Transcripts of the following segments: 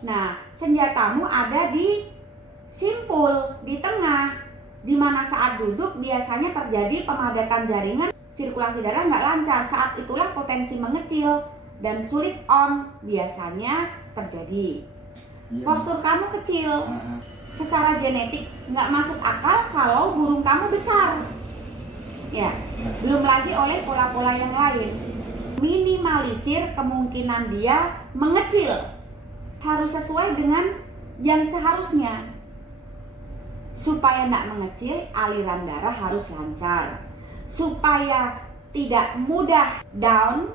Nah, senjatamu ada di simpul, di tengah, di mana saat duduk biasanya terjadi pemadatan jaringan, sirkulasi darah nggak lancar. Saat itulah potensi mengecil dan sulit on biasanya terjadi. Postur kamu kecil, secara genetik nggak masuk akal kalau burung kamu besar. Ya, belum lagi oleh pola-pola yang lain. Minimalisir kemungkinan dia mengecil. Harus sesuai dengan yang seharusnya. Supaya tidak mengecil, aliran darah harus lancar. Supaya tidak mudah down,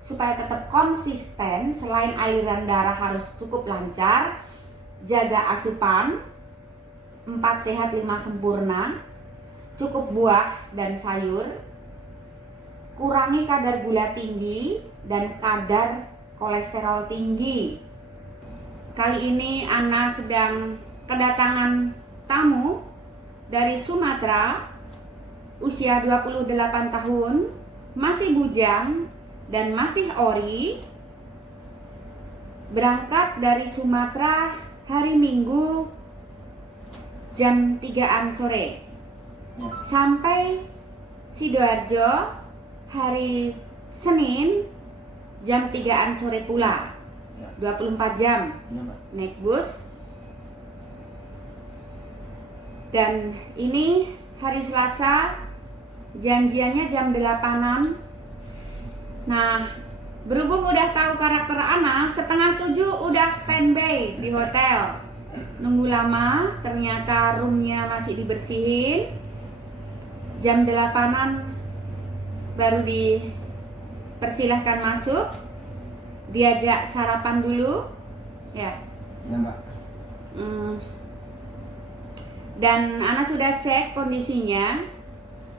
supaya tetap konsisten, selain aliran darah harus cukup lancar, jaga asupan 4 sehat 5 sempurna, cukup buah dan sayur, kurangi kadar gula tinggi dan kadar kolesterol tinggi. Kali ini Ana sedang kedatangan tamu dari Sumatera, usia 28 tahun, masih bujang dan masih ori, berangkat dari Sumatera hari Minggu jam 3-an sore sampai Sidoarjo hari Senin jam 3-an sore pula. 24 jam naik bus. Dan ini hari Selasa, janjiannya jam 8-an. Nah, berhubung udah tahu karakter Ana, 6:30 udah standby di hotel. Nunggu lama, ternyata roomnya masih dibersihin. Jam 8-an baru dipersilahkan masuk. Diajak sarapan dulu. Ya. Iya, Mbak. Dan Ana sudah cek kondisinya.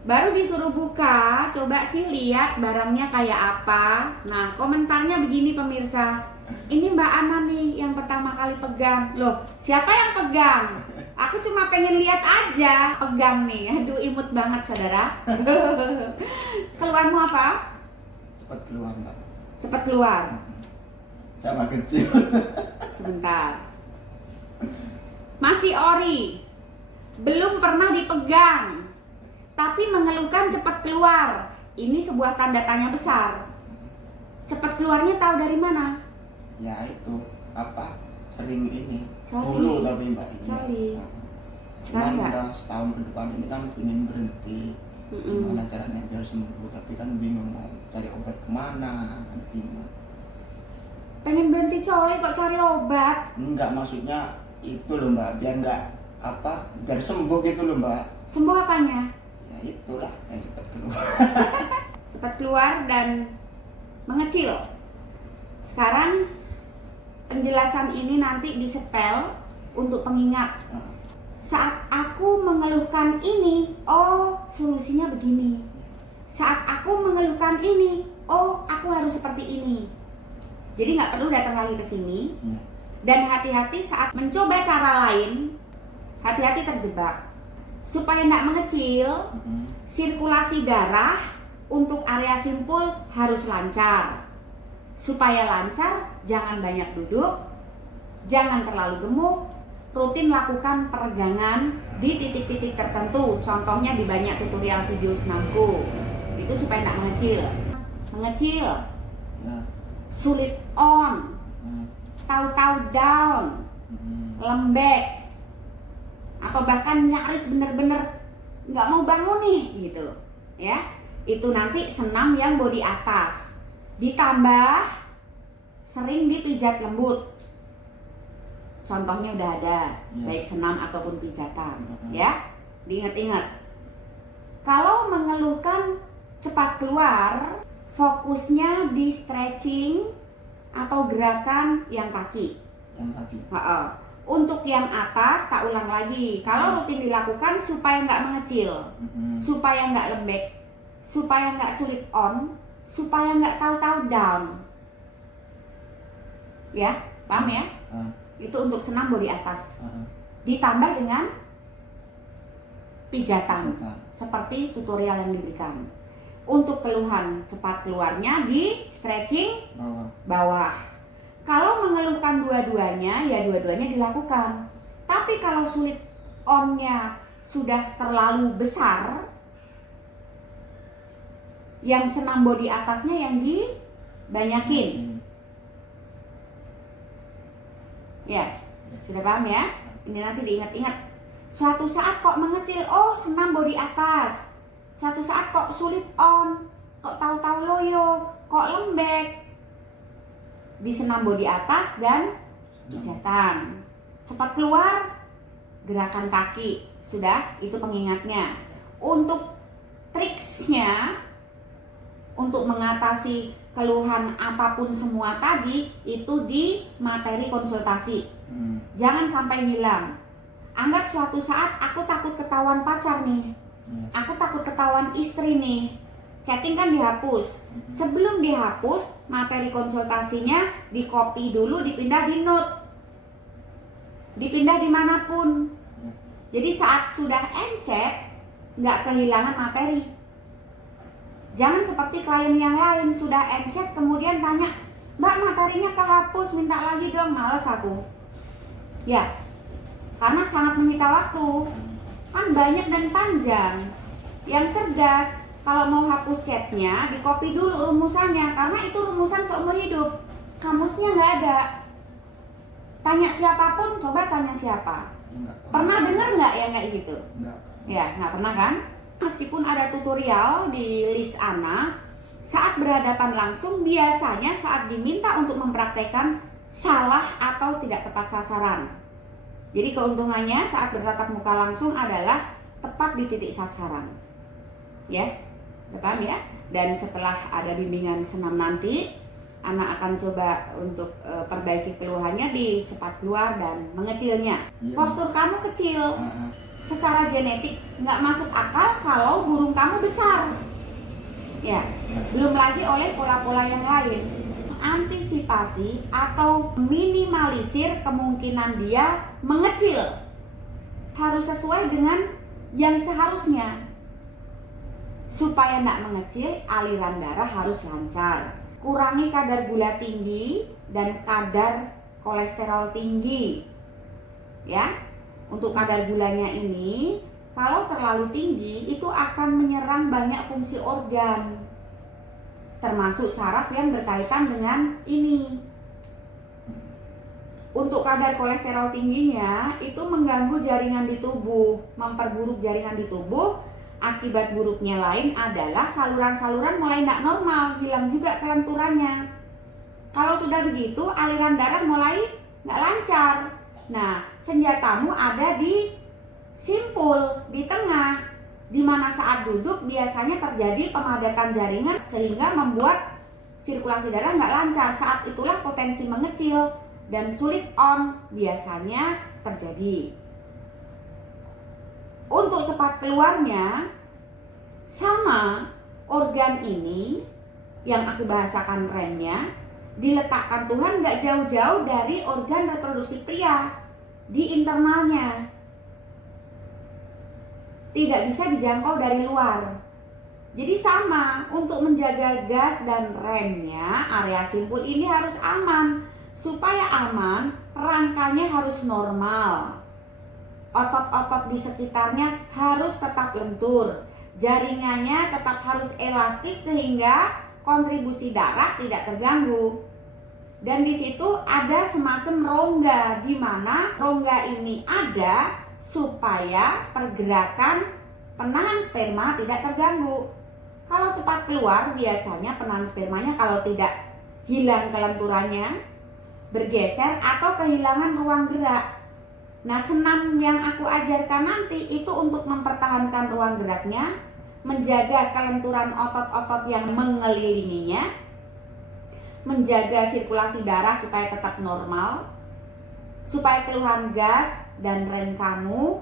Baru disuruh buka, coba sih lihat barangnya kayak apa. Nah, komentarnya begini pemirsa. Ini Mbak Ana nih yang pertama kali pegang. Loh, siapa yang pegang? Aku cuma pengen lihat aja. Pegang nih. Aduh, imut banget saudara. Keluarmu apa? Cepat keluar, Mbak. Cepat keluar. Sama kecil. Sebentar. Masih ori. Belum pernah dipegang, tapi mengeluhkan cepat keluar. Ini sebuah tanda tanya besar. Cepat keluarnya tahu dari mana? Ya itu apa? Sering ini. Coli. Dulu tapi Mbak ini. Coli. Cuman Sekarang udah setahun ke depan ini kan ingin berhenti. Gimana caranya biar sembuh? Tapi kan bingung mau cari obat kemana? Bingung. Pengen berhenti coli kok cari obat? Enggak, maksudnya itu loh Mbak, biar enggak apa? Biar sembuh gitu loh Mbak. Sembuh apanya? Ya itulah yang cepat keluar. Cepat keluar dan mengecil. Sekarang penjelasan ini nanti disetel untuk pengingat. Saat aku mengeluhkan ini, oh solusinya begini. Saat aku mengeluhkan ini, oh aku harus seperti ini. Jadi nggak perlu datang lagi ke sini. Dan hati-hati saat mencoba cara lain, hati-hati terjebak. Supaya nggak mengecil, sirkulasi darah untuk area simpul harus lancar. Supaya lancar, jangan banyak duduk, jangan terlalu gemuk, rutin lakukan peregangan di titik-titik tertentu. Contohnya di banyak tutorial video senamku. Itu supaya nggak mengecil. Mengecil, sulit on, tahu-tahu down, lembek, atau bahkan nyaris bener-bener nggak mau bangun nih gitu ya. Itu nanti senam yang bodi atas, ditambah sering dipijat lembut. Contohnya udah ada, baik senam ataupun pijatan ya. Diingat-ingat, kalau mengeluhkan cepat keluar, fokusnya di stretching atau gerakan yang kaki. Untuk yang atas, tak ulang lagi. Kalau rutin dilakukan supaya nggak mengecil, supaya nggak lembek, supaya nggak sulit on, supaya nggak tahu-tahu down. Ya, paham ya? Itu untuk senam bodi atas. Ditambah dengan pijatan, seperti tutorial yang diberikan. Untuk keluhan cepat keluarnya di stretching bawah. Kalau mengeluhkan dua-duanya, ya dua-duanya dilakukan. Tapi kalau sulit onnya sudah terlalu besar, yang senam body atasnya yang dibanyakin. Ya, sudah paham ya? Ini nanti diingat-ingat. Suatu saat kok mengecil, oh senam body atas. Suatu saat kok sulit on, kok tahu-tahu loyo, kok lembek. Di senam body atas dan pijatan. Cepat keluar, gerakan kaki. Sudah, itu pengingatnya. Untuk triksnya, untuk mengatasi keluhan apapun semua tadi, itu di materi konsultasi. Jangan sampai hilang. Anggap suatu saat aku takut ketahuan pacar nih, aku takut ketahuan istri nih. Chatting kan dihapus. Sebelum dihapus, materi konsultasinya di copy dulu, dipindah di note, dipindah dimanapun. Jadi saat sudah encet, nggak kehilangan materi. Jangan seperti klien yang lain, sudah encet kemudian tanya, Mbak materinya kehapus, minta lagi dong, males aku. Ya, karena sangat menyita waktu. Kan banyak dan panjang. Yang cerdas, kalau mau hapus chatnya, di copy dulu rumusannya, karena itu rumusan seumur hidup. Kamusnya nggak ada. Tanya siapapun, coba tanya siapa. Pernah dengar nggak yang kayak gitu? Ya, nggak pernah kan? Meskipun ada tutorial di list Ana, saat berhadapan langsung biasanya saat diminta untuk mempraktekkan salah atau tidak tepat sasaran. Jadi keuntungannya saat bertatap muka langsung adalah tepat di titik sasaran. Ya, udah paham ya? Dan setelah ada bimbingan senam nanti, Ana akan coba untuk perbaiki keluhannya di cepat keluar dan mengecilnya. Postur kamu kecil, secara genetik nggak masuk akal kalau burung kamu besar. Ya, belum lagi oleh pola-pola yang lain. Antisipasi atau minimalisir kemungkinan dia mengecil harus sesuai dengan yang seharusnya. Supaya tidak mengecil, aliran darah harus lancar. Kurangi kadar gula tinggi dan kadar kolesterol tinggi. Ya, untuk kadar gulanya ini, kalau terlalu tinggi itu akan menyerang banyak fungsi organ, termasuk saraf yang berkaitan dengan ini. Untuk kadar kolesterol tingginya itu mengganggu jaringan di tubuh, memperburuk jaringan di tubuh. Akibat buruknya lain adalah saluran-saluran mulai tidak normal, hilang juga kelenturannya. Kalau sudah begitu, aliran darah mulai nggak lancar. Nah, senjatamu ada di simpul, di tengah, di mana saat duduk biasanya terjadi pemadatan jaringan sehingga membuat sirkulasi darah nggak lancar. Saat itulah potensi mengecil dan sulit on biasanya terjadi. Untuk cepat keluarnya, sama organ ini yang aku bahasakan remnya, diletakkan Tuhan nggak jauh-jauh dari organ reproduksi pria, di internalnya. Tidak bisa dijangkau dari luar. Jadi sama, untuk menjaga gas dan remnya, area simpul ini harus aman. Supaya aman, rangkanya harus normal. Otot-otot di sekitarnya harus tetap lentur. Jaringannya tetap harus elastis sehingga kontribusi darah tidak terganggu. Dan di situ ada semacam rongga, di mana rongga ini ada supaya pergerakan penahan sperma tidak terganggu. Kalau cepat keluar, biasanya penahan spermanya kalau tidak hilang kelenturannya, bergeser atau kehilangan ruang gerak. Nah, senam yang aku ajarkan nanti itu untuk mempertahankan ruang geraknya, menjaga kelenturan otot-otot yang mengelilinginya, menjaga sirkulasi darah supaya tetap normal, supaya keluhan gas dan rem kamu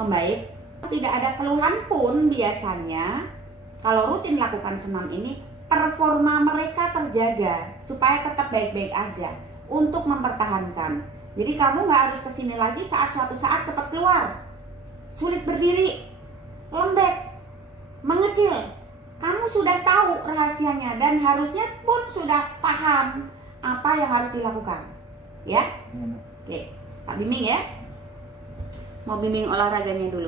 membaik. Tidak ada keluhan pun biasanya kalau rutin lakukan senam ini, performa mereka terjaga supaya tetap baik-baik aja untuk mempertahankan. Jadi kamu nggak harus kesini lagi saat suatu saat cepat keluar, sulit berdiri, lembek, mengecil. Kamu sudah tahu rahasianya dan harusnya pun sudah paham apa yang harus dilakukan. Ya? Iya, Mbak. Oke, tak bimbing ya. Mau bimbing olahraganya dulu.